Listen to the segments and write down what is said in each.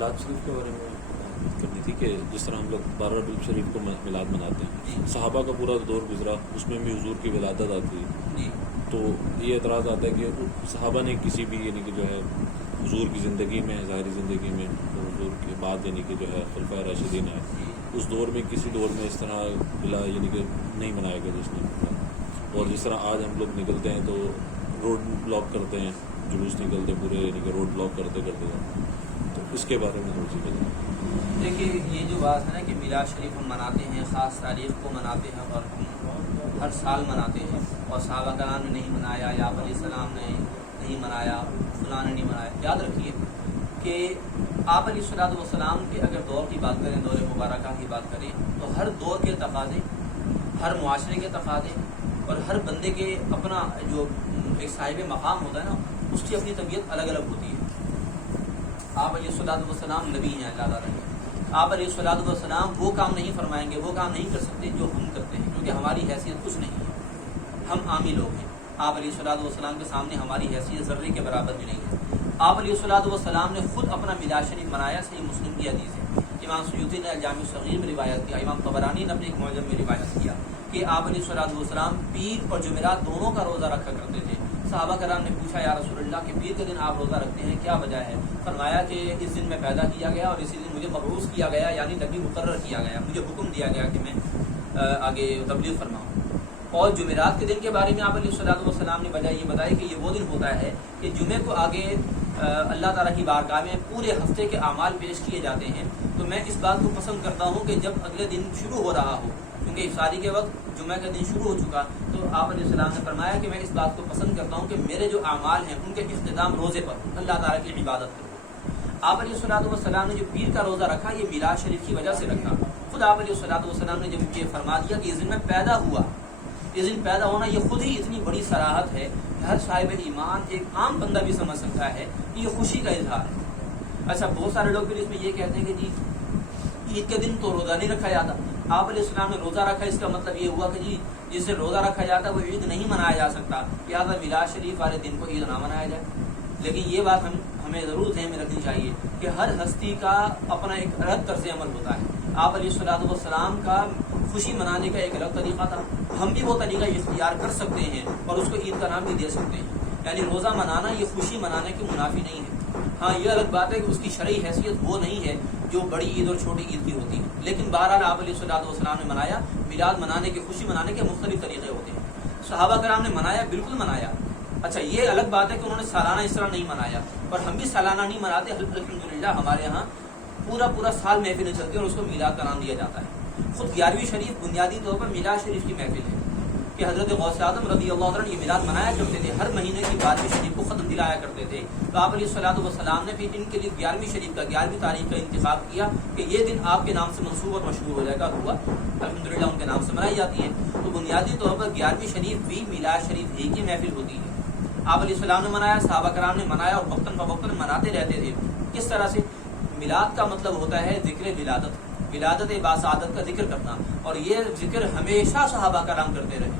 میلاد شریف کے بارے میں بات کرنی تھی کہ جس طرح ہم لوگ 12 ربیع شریف کو میلاد مناتے ہیں، صحابہ کا پورا دور گزرا، اس میں بھی حضور کی ولادت آتی ہے، تو یہ اعتراض آتا ہے کہ صحابہ نے کسی بھی یعنی کہ جو ہے حضور کی زندگی میں، ظاہری زندگی میں، حضور کے بعد یعنی کہ جو ہے خلفائے راشدین آئے، اس دور میں کسی دور میں اس طرح بلا یعنی کہ نہیں منایا گیا جس نے، اور جس طرح آج ہم لوگ نکلتے ہیں تو روڈ بلاک کرتے ہیں، جلوس نکلتے پورے یعنی کہ روڈ بلاک کرتے تو اس کے بارے میں تھوڑی سی بتائیں۔ دیکھیے یہ جو بات ہے نا کہ میلاد شریف ہم مناتے ہیں، خاص تاریخ کو مناتے ہیں اور ہم ہر سال مناتے ہیں، اور صحابہ کرام نے نہیں منایا، یا علیہ السلام نے نہیں منایا، فلاں نے نہیں منایا۔ یاد رکھیے کہ آپ علیہ الصلوۃ والسلام کے اگر دور کی بات کریں، دور مبارکہ کی بات کریں، تو ہر دور کے تقاضے، ہر معاشرے کے تقاضے اور ہر بندے کے اپنا جو ایک صاحب مقام ہوتا ہے نا، اس کی اپنی طبیعت الگ الگ ہوتی ہے۔ آپ علیہ الصلوۃ والسلام نبی ہیں اللہ تعالیٰ کے، آپ علیہ الصلوۃ والسلام وہ کام نہیں فرمائیں گے، وہ کام نہیں کر سکتے جو ہم کرتے ہیں، کیونکہ ہماری حیثیت کچھ نہیں ہے، ہم عامی لوگ ہیں۔ آپ علیہ الصلوۃ والسلام کے سامنے ہماری حیثیت ذرے کے برابر بھی نہیں ہے۔ آپ علیہ الصلوۃ والسلام نے خود اپنا میلاد شریف منایا، صحیح مسلم کی حدیث ہے، امام سیوطی نے الجامع الصغیر میں روایت کیا، امام طبرانی نے اپنے ایک معجم میں روایت کیا کہ آپ علیہ الصلوۃ والسلام پیر اور جمعرات دونوں کا روزہ رکھا کرتے تھے۔ صحابہ کرام نے پوچھا یا رسول اللہ کہ پیر کے دن آپ روزہ رکھتے ہیں، کیا وجہ ہے؟ فرمایا کہ اس دن میں پیدا کیا گیا اور اسی دن مجھے مبعوث کیا گیا، یعنی نبی مقرر کیا گیا، مجھے حکم دیا گیا کہ میں آگے تبلیغ فرماؤں۔ اور جمعرات کے دن کے بارے میں آپ علیہ الصلوۃ والسلام نے وجہ یہ بتائی کہ یہ وہ دن ہوتا ہے کہ جمعے کو آگے اللہ تعالیٰ کی بارگاہ میں پورے ہفتے کے اعمال پیش کیے جاتے ہیں، تو میں اس بات کو پسند کرتا ہوں کہ جب اگلے دن شروع ہو رہا ہو، کیونکہ افطاری کے وقت جمعہ کا دن شروع ہو چکا، تو آپ علیہ السلام نے فرمایا کہ میں اس بات کو پسند کرتا ہوں کہ میرے جو اعمال ہیں ان کے اختتام روزے پر اللہ تعالیٰ کی عبادت کروں۔ آپ علیہ الصلوۃ والسلام نے جو پیر کا روزہ رکھا، یہ میلاد شریف کی وجہ سے رکھا۔ خود آپ علیہ الصلوۃ والسلام نے جب یہ فرما دیا کہ اس دن میں پیدا ہوا، اس دن پیدا ہونا یہ خود ہی اتنی بڑی صراحت ہے کہ ہر صاحب ایمان ایک عام بندہ بھی سمجھ سکتا ہے کہ یہ خوشی کا اظہار ہے۔ اچھا، بہت سارے لوگ پھر اس میں یہ کہتے ہیں کہ جی عید کے دن تو روزہ نہیں رکھا جاتا، آپ علیہ السلام نے روزہ رکھا، اس کا مطلب یہ ہوا کہ جی جس سے روزہ رکھا جاتا ہے وہ عید نہیں منایا جا سکتا، لہٰذا میلاد شریف والے دن کو عید نہ منایا جائے۔ لیکن یہ بات ہمیں ضرور ذہن میں رکھنی چاہیے کہ ہر ہستی کا اپنا ایک الگ طرز عمل ہوتا ہے۔ آپ علیہ الصلوۃ والسلام کا خوشی منانے کا ایک الگ طریقہ تھا، ہم بھی وہ طریقہ اختیار کر سکتے ہیں اور اس کو عید کا نام بھی دے سکتے ہیں، یعنی روزہ منانا یہ خوشی منانے کے منافی نہیں ہے۔ ہاں یہ الگ بات ہے کہ اس کی شرعی حیثیت وہ نہیں ہے جو بڑی عید اور چھوٹی عید کی ہوتی ہے، لیکن بہرحال آپ علیہ الصلوۃ والسلام نے منایا۔ میلاد منانے کے، خوشی منانے کے مختلف طریقے ہوتے ہیں، صحابہ کرام نے منایا، بالکل منایا۔ اچھا، یہ الگ بات ہے کہ انہوں نے سالانہ اس طرح نہیں منایا، اور ہم بھی سالانہ نہیں مناتے، الحمدللہ ہمارے یہاں پورا سال محفلیں چلتی ہیں اور اس کو میلاد کا نام دیا جاتا ہے۔ خود 11ویں شریف بنیادی طور پر میلاد شریف کی محفل ہے کہ حضرت غوث اعظم رضی اللہ عنہ یہ میلاد منایا کرتے تھے، ہر مہینے کی 12ویں شریف کو ختم دلایا کرتے تھے، تو آپ علیہ الصلوۃ والسلام نے پھر ان کے لیے 11ویں شریف کا 11ویں تاریخ کا انتخاب کیا کہ یہ دن آپ کے نام سے منسوب اور مشہور ہو جائے گا، ہوا الحمدللہ ان کے نام سے منائی جاتی ہے۔ تو بنیادی طور پر 11ویں شریف بھی میلاد شریف ہی کی محفل ہوتی ہے۔ آپ علیہ السلام نے منایا، صحابہ کرام نے منایا اور وقتاً فوقتاً مناتے رہتے تھے۔ کس طرح سے؟ میلاد کا مطلب ہوتا ہے ذکر ولادت، ولادت باسعادت کا ذکر کرنا، اور یہ ذکر ہمیشہ صحابہ کرام کرتے رہے،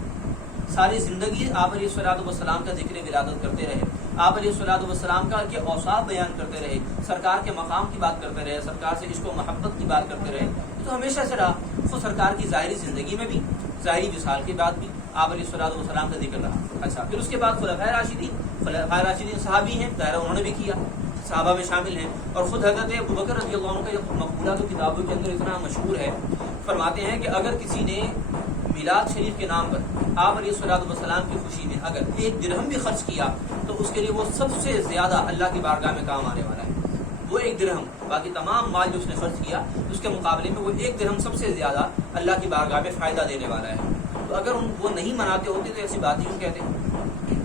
ساری زندگی آپ علیہ الصلوۃ والسلام کا ذکر ولادت کرتے رہے، آپ علیہ الصلوۃ والسلام کا کے اوصاف بیان کرتے رہے، سرکار کے مقام کی بات کرتے رہے، سرکار سے عشق و محبت کی بات کرتے رہے۔ تو ہمیشہ سے رہا، خود سرکار کی ظاہری زندگی میں بھی، ظاہری وصال کے بعد بھی آپ علیہ الصلوۃ والسلام کا ذکر رہا۔ اچھا، پھر اس کے بعد خلفائے راشدین صحابی ہیں، ظاہر انہوں نے بھی کیا، صحابہ میں شامل ہیں، اور خود حضرت ابوبکر رضی اللہ عنہ کا مقبولات و کتابوں کے اندر اتنا مشہور ہے، فرماتے ہیں کہ اگر کسی نے میلاد شریف کے نام پر آپ علیہ الصلوۃ والسلام کی خوشی میں اگر 1 درہم بھی خرچ کیا تو اس کے لیے وہ سب سے زیادہ اللہ کی بارگاہ میں کام آنے والا ہے۔ وہ 1 درہم، باقی تمام مال جو اس نے خرچ کیا اس کے مقابلے میں وہ 1 درہم سب سے زیادہ اللہ کی بارگاہ میں فائدہ دینے والا ہے۔ تو اگر وہ نہیں مناتے ہوتے تو ایسی بات ہی کیوں کہتے؟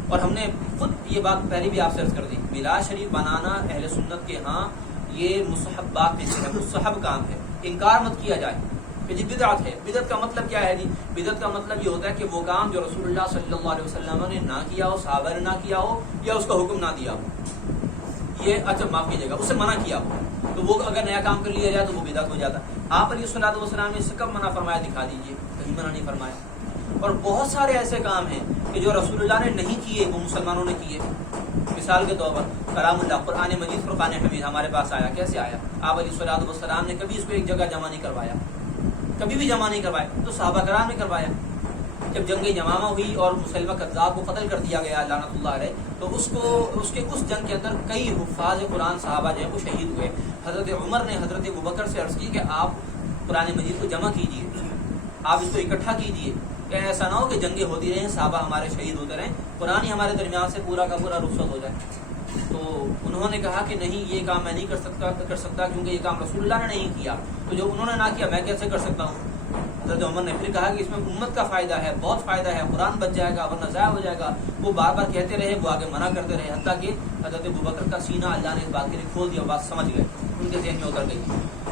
اور ہم نے خود یہ بات پہلے بھی آپ سے عرض کر دی، میلاد شریف بنانا اہل سنت کے ہاں یہ مستحبات میں سے ہے، مستحب کام ہے، انکار مت کیا جائے کہ جی بدعت ہے۔ بدعت کا مطلب کیا ہے جی؟ بدعت کا مطلب یہ ہوتا ہے کہ وہ کام جو رسول اللہ صلی اللہ علیہ وسلم نے نہ کیا ہو، صحابہ نے نہ کیا ہو، یا اس کا حکم نہ دیا ہو، یہ اچھا معاف کیجیے گا، اسے منع کیا ہو، تو وہ اگر نیا کام کر لیا جائے تو وہ بدعت ہو جاتا ہے۔ آپ علیہ الصلوۃ والسلام نے اس سے کب منع فرمایا؟ دکھا دیجیے، کہیں منع نہیں فرمایا۔ اور بہت سارے ایسے کام ہیں کہ جو رسول اللہ نے نہیں کیے وہ مسلمانوں نے کیے، مثال کے طور پر کلام اللہ قرآن مجید فرقان حمید ہمارے پاس آیا، کیسے آیا؟ آپ علیہ الصلوۃ والسلام نے کبھی اس کو ایک جگہ جمع نہیں کروایا، کبھی بھی جمع نہیں کروایا، تو صحابہ کرام نے کروایا۔ جب جنگ یمامہ ہوئی اور مسلمہ کذاب کو قتل کر دیا گیا لعنت اللہ علیہ، تو اس جنگ کے اندر کئی حفاظ قرآن صحابہ جو ہیں وہ شہید ہوئے۔ حضرت عمر نے حضرت ابوبکر سے عرض کی کہ آپ قرآن مجید کو جمع کیجیے، آپ اس کو اکٹھا کیجیے، کہ ایسا نہ ہو کہ جنگیں ہوتی رہیں، صحابہ ہمارے شہید ہوتے رہیں، قرآن ہی ہمارے درمیان سے پورا کا پورا رخصت ہو جائے۔ تو انہوں نے کہا کہ نہیں، یہ کام میں نہیں کر سکتا کیونکہ یہ کام رسول اللہ نے نہیں کیا، تو جو انہوں نے نہ کیا میں کیسے کر سکتا ہوں؟ حضرت عمر نے پھر کہا کہ اس میں امت کا فائدہ ہے، بہت فائدہ ہے، قرآن بچ جائے گا ورنہ ضائع ہو جائے گا۔ وہ بار بار کہتے رہے، وہ آگے منع کرتے رہے، حتیٰ کہ حضرت ابوبکر کا سینہ اللہ نے اس بات کے لیے کھول دیا، بات سمجھ گئے، ان کے ذہن میں اتر گئی۔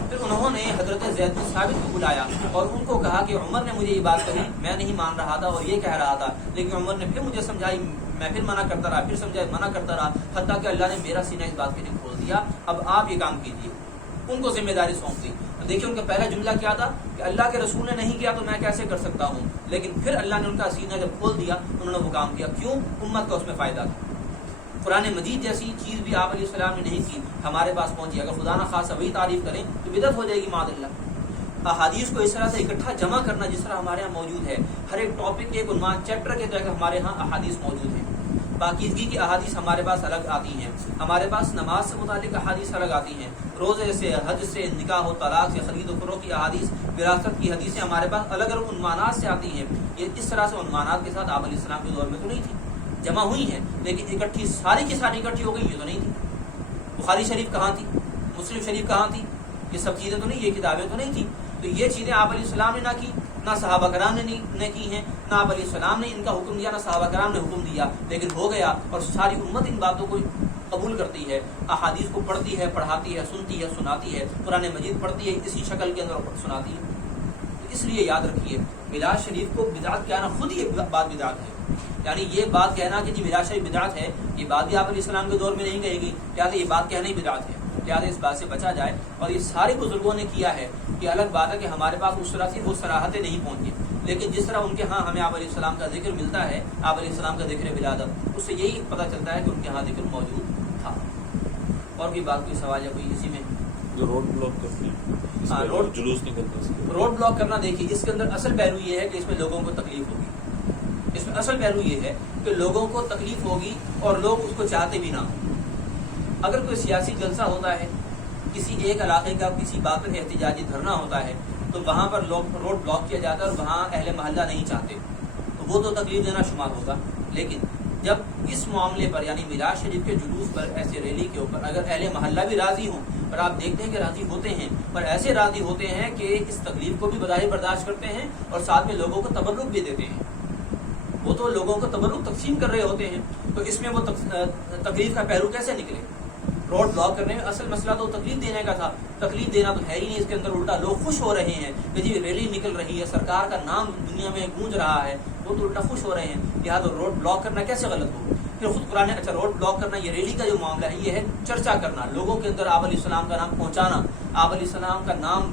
پھر انہوں نے حضرت زید بن ثابت کو بلایا اور ان کو کہا کہ عمر نے مجھے یہ بات کہی، میں نہیں مان رہا تھا اور یہ کہہ رہا تھا، لیکن عمر نے پھر مجھے سمجھائی، میں پھر منع کرتا رہا، پھر سمجھائی، منع کرتا رہا، حتیٰ کہ اللہ نے میرا سینہ اس بات کے لیے کھول دیا، اب آپ یہ کام کیجیے۔ ان کو ذمہ داری سونپ دی۔ دیکھیے ان کا پہلا جملہ کیا تھا کہ اللہ کے رسول نے نہیں کیا تو میں کیسے کر سکتا ہوں، لیکن پھر اللہ نے ان کا سینہ جب کھول دیا انہوں نے وہ کام کیا۔ کیوں؟ امت کا اس میں فائدہ تھا۔ قرآن مجید جیسی چیز بھی آپ علیہ السلام نے نہیں کی، ہمارے پاس پہنچی، اگر خدا نہ خاص وہی تعریف کریں تو بدعت ہو جائے گی معاذ اللہ۔ احادیث کو اس طرح سے اکٹھا جمع کرنا جس طرح ہمارے ہاں موجود ہے، ہر ایک ٹاپک ایک عنوان چیپٹر کے طرح ہمارے ہاں احادیث موجود ہیں۔ پاکیزگی کی احادیث ہمارے پاس الگ آتی ہیں، ہمارے پاس نماز سے متعلق احادیث الگ آتی ہیں، روزے سے، حج سے، نکاح و طلاق سے، خرید و فروخت کی احادیث، وراثت کی حدیثیں ہمارے پاس الگ الگ عنوانات سے آتی ہیں۔ یہ اس طرح سے عنوانات کے ساتھ آپ علیہ السلام کے دور میں تو نہیں تھی، جمع ہوئی ہیں لیکن اکٹھی ساری کی ساری اکٹھی ہو گئی یہ تو نہیں تھی۔ بخاری شریف کہاں تھی؟ مسلم شریف کہاں تھی؟ یہ سب چیزیں تو نہیں، یہ کتابیں تو نہیں تھیں۔ تو یہ چیزیں آپ علیہ السلام نے نہ کی، نہ صحابہ کرام نے کی ہیں، نہ آپ علیہ السلام نے ان کا حکم دیا، نہ صحابہ کرام نے حکم دیا، لیکن ہو گیا اور ساری امت ان باتوں کو قبول کرتی ہے، احادیث کو پڑھتی ہے، پڑھاتی ہے، سنتی ہے، سناتی ہے، قرآن مجید پڑھتی ہے، اسی شکل کے اندر سناتی ہے۔ تو اس لیے یاد رکھیے میلاد شریف کو بدعت کہنا خود ہی ایک بات بدعت ہے، یعنی یہ بات کہنا کہ جی میلاد شریف بدعت ہے، یہ بات بھی آپ علیہ السلام کے دور میں نہیں کہے گی، لہٰذا یہ بات کہنا ہی بدعت ہے، لہٰذا اس بات سے بچا جائے۔ اور یہ سارے بزرگوں نے کیا ہے، یہ الگ بات ہے کہ ہمارے پاس اس طرح سے وہ صراحتیں نہیں پہنچی، لیکن جس طرح ان کے ہاں ہمیں آپ علیہ السلام کا ذکر ملتا ہے، آپ علیہ السلام کا ذکر ولادت، اس سے یہی پتہ چلتا ہے کہ ان کے ہاں ذکر موجود تھا۔ اور بھی بات کوئی سوال یا کوئی اسی میں جو روڈ بلاک کرتی ہے، ہاں، روڈ جلوس نکلتا ہے، روڈ بلاک کرنا، دیکھیے اس کے اندر اصل پہلو یہ ہے کہ اس میں لوگوں کو تکلیف ہوگی، اس میں اصل پہلو یہ ہے کہ لوگوں کو تکلیف ہوگی اور لوگ اس کو چاہتے بھی نہ ہوں۔ اگر کوئی سیاسی جلسہ ہوتا ہے، کسی ایک علاقے کا کسی بات پر احتجاجی دھرنا ہوتا ہے تو وہاں پر روڈ بلاک کیا جاتا ہے اور وہاں اہل محلہ نہیں چاہتے تو وہ تو تکلیف دینا شمار ہوگا، لیکن جب اس معاملے پر یعنی میلاد شریف کے جلوس پر، ایسے ریلی کے اوپر اگر اہل محلہ بھی راضی ہوں، اور آپ دیکھتے ہیں کہ راضی ہوتے ہیں، پر ایسے راضی ہوتے ہیں کہ اس تکلیف کو بھی بظاہر برداشت کرتے ہیں اور ساتھ میں لوگوں کو تبرک بھی دیتے ہیں، وہ تو لوگوں کو تبرک تقسیم کر رہے ہوتے ہیں، تو اس میں وہ تکلیف کا پہلو کیسے نکلے؟ روڈ بلاک کرنے میں اصل مسئلہ تو تکلیف دینے کا تھا، تکلیف دینا تو ہے ہی نہیں، اس کے اندر الٹا لوگ خوش ہو رہے ہیں کہ جی ریلی نکل رہی ہے، سرکار کا نام دنیا میں گونج رہا ہے، وہ تو الٹا خوش ہو رہے ہیں، لہٰذا روڈ بلاک کرنا کیسے غلط ہو؟ پھر خود قرآن اچھا روڈ بلاک کرنا، یہ ریلی کا جو معاملہ ہے یہ ہے چرچا کرنا، لوگوں کے اندر آپ علیہ السلام کا نام پہنچانا، آپ علیہ السلام کا نام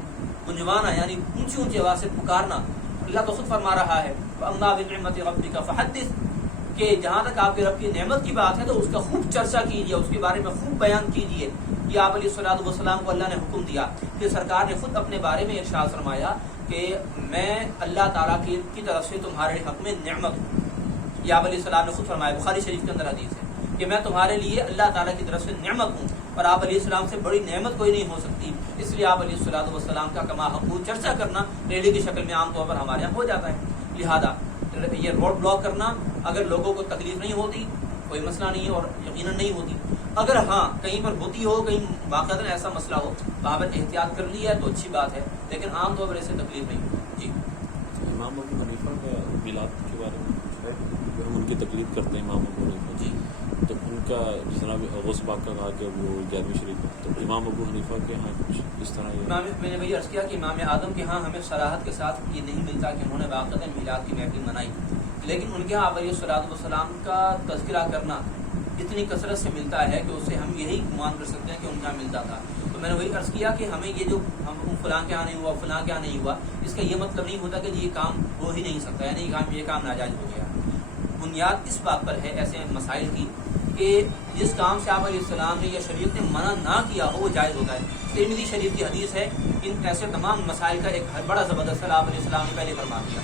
گنجوانا، یعنی اونچی اونچی آواز سے پکارنا۔ اللہ تو خود فرما رہا ہے وَأَمَّا بِنِعْمَةِ رَبِّكَ فَحَدِّثْ، کہ جہاں تک آپ کے رب کی نعمت کی بات ہے تو اس کا خوب چرچا کیجیے، اس کے بارے میں خوب بیان کیجیے۔ یہ آپ علیہ الصلوۃ والسلام کو اللہ نے حکم دیا، پھر سرکار نے خود اپنے بارے میں ارشاد فرمایا کہ میں اللہ تعالیٰ کی طرف سے تمہارے حق میں نعمت ہوں۔ یہ آپ علیہ السلام نے خود فرمایا، بخاری شریف کے اندر حدیث ہے کہ میں تمہارے لیے اللہ تعالیٰ کی طرف سے نعمت ہوں، اور آپ علیہ السلام سے بڑی نعمت کوئی نہیں ہو سکتی، اس لیے آپ علیہ الصلوۃ والسلام کا کما حقوق چرچا کرنا ریلی کی شکل میں عام طور پر ہمارے یہاں ہو جاتا ہے۔ لہذا یہ روڈ بلاک کرنا اگر لوگوں کو تکلیف نہیں ہوتی کوئی مسئلہ نہیں ہے، اور یقیناً نہیں ہوتی، اگر ہاں کہیں پر ہوتی ہو، کہیں واقعتاً ایسا مسئلہ ہو، وہاں پر احتیاط کر لی ہے تو اچھی بات ہے، لیکن عام طور پر ایسے تکلیف نہیں ہوتی۔ جی امام ابو حنیفہ کا میلاد کے بارے میں ہے، اگر ہم ان کی تقلید کرتے ہیں امام ابو حنیفہ جی تو ان کا جس طرح غوث پاک کا کہا کہ وہ 11ویں شریف ہے، تو امام ابو حنیفہ کے ہاں کچھ اس طرح میں نے وہی عرض کیا کہ امام اعظم کے ہاں ہمیں صراحت کے ساتھ یہ نہیں ملتا کہ انہوں نے واقعتاً میلاد کی محفل منائی، لیکن ان کے ہاں علیہ الصلوۃ والسلام کا تذکرہ کرنا اتنی کثرت سے ملتا ہے کہ اسے ہم یہی گمان کر سکتے ہیں کہ ان کے یہاں ملتا تھا۔ تو میں نے وہی عرض کیا کہ ہمیں یہ جو ہم فلاں کے یہاں نہیں ہوا، فلاں کے یہاں نہیں ہوا، اس کا یہ مطلب نہیں ہوتا کہ یہ کام ہو ہی نہیں سکتا، یعنی یہ کام ناجائز ہو گیا۔ بنیاد اس بات پر ہے ایسے مسائل کی کہ جس کام سے آپ علیہ السلام نے یا شریعت نے منع نہ کیا ہو وہ جائز ہوتا ہے. ترمذی شریف کی حدیث ہے. ان ایسے تمام مسائل کا ایک بڑا زبردست آپ علیہ السلام نے پہلے فرما دیا.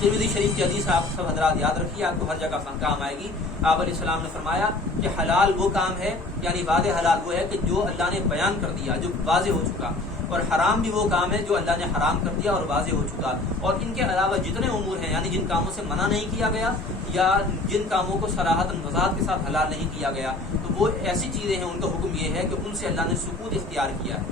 ترمذی شریف کی حدیث آپ سب حضرات یاد رکھیے, آپ کو ہر جگہ کام آئے گی. آپ علیہ السلام نے فرمایا کہ حلال وہ کام ہے, یعنی واضح حلال وہ ہے کہ جو اللہ نے بیان کر دیا, جو واضح ہو چکا, اور حرام بھی وہ کام ہے جو اللہ نے حرام کر دیا اور واضح ہو چکا. اور ان کے علاوہ جتنے امور ہیں, یعنی جن کاموں سے منع نہیں کیا گیا یا جن کاموں کو صراحتاً وضاحت کے ساتھ حلال نہیں کیا گیا, تو وہ ایسی چیزیں ہیں ان کا حکم یہ ہے کہ ان سے اللہ نے سکوت اختیار کیا ہے.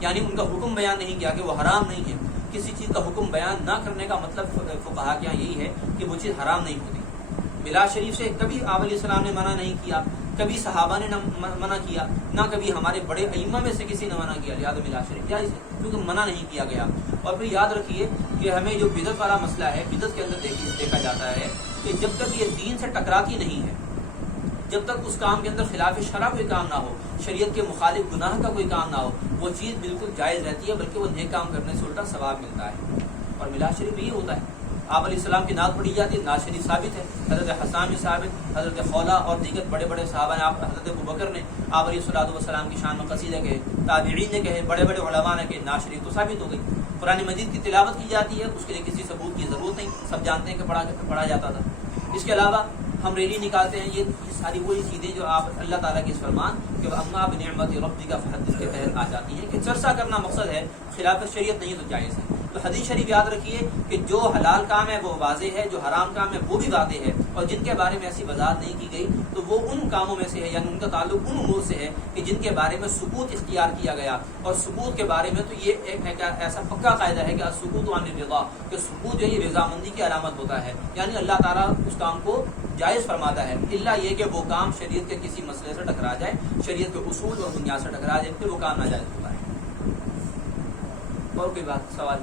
یعنی ان کا حکم بیان نہیں کیا کہ وہ حرام نہیں ہے. کسی چیز کا حکم بیان نہ کرنے کا مطلب فقہا کے یہاں یہی ہے کہ وہ چیز حرام نہیں ہوتی. ملاদ شریف سے کبھی آپ علیہ السلام نے منع نہیں کیا, کبھی صحابہ نے منع کیا, نہ کبھی ہمارے بڑے ائمہ میں سے کسی نے منع کیا. لہٰذا ملاد شریف جائز ہے کیونکہ منع نہیں کیا گیا. اور پھر یاد رکھیے کہ ہمیں جو بدعت والا مسئلہ ہے, بدعت کے اندر دیکھا جاتا ہے کہ جب تک یہ دین سے ٹکراتی نہیں ہے, جب تک اس کام کے اندر خلاف شرع کوئی کام نہ ہو, شریعت کے مخالف گناہ کا کوئی کام نہ ہو, وہ چیز بالکل جائز رہتی ہے, بلکہ وہ نیک کام کرنے سے الٹا ثواب ملتا ہے. اور ملاد شریف بھی ہوتا ہے. آپ علیہ السلام کی نعت پڑھی جاتی ہے, نعت شریف ثابت ہے. حضرت حسان بھی ثابت, حضرت خولا اور دیگر بڑے بڑے صحابہ نے, حضرت ابوبکر نے آپ علیہ الصلوۃ والسلام کی شان میں قصیدے کہے, تابعین نے کہے, بڑے بڑے علماء نے کہے, نعت شریف تو ثابت ہو گئی. قرآن مجید کی تلاوت کی جاتی ہے, اس کے لیے کسی ثبوت کی ضرورت نہیں, سب جانتے ہیں کہ پڑھا جاتا تھا. اس کے علاوہ ہم ریلی نکالتے ہیں, یہ ساری وہی چیزیں جو آپ اللہ تعالیٰ کے فرمان کہ اما بنعمت ربک فحدث کے تحت آ جاتی ہیں, کہ چرچا کرنا مقصد ہے, خلاف شریعت نہیں تو جائز ہے. تو حدیث شریف یاد رکھیے کہ جو حلال کام ہے وہ واضح ہے, جو حرام کام ہے وہ بھی واضح ہے, اور جن کے بارے میں ایسی وضاحت نہیں کی گئی تو وہ ان کاموں میں سے ہے, یعنی ان کا تعلق ان امور سے ہے کہ جن کے بارے میں ثبوت اختیار کیا گیا. اور ثبوت کے بارے میں تو یہ ایک ایسا پکا قاعدہ ہے کہ ثبوت عن الرضا, کہ ثبوت جو ہے یہ رضامندی کی علامت ہوتا ہے. یعنی اللہ تعالیٰ اس کام کو جائز فرماتا ہے, الا یہ کہ وہ کام شریعت کے کسی مسئلے سے ٹکرا جائے, شریعت کے اصول اور بنیاد سے ٹکرا جائے, پھر وہ کام ناجائز ہوتا ہے. اور کوئی بات سوال؟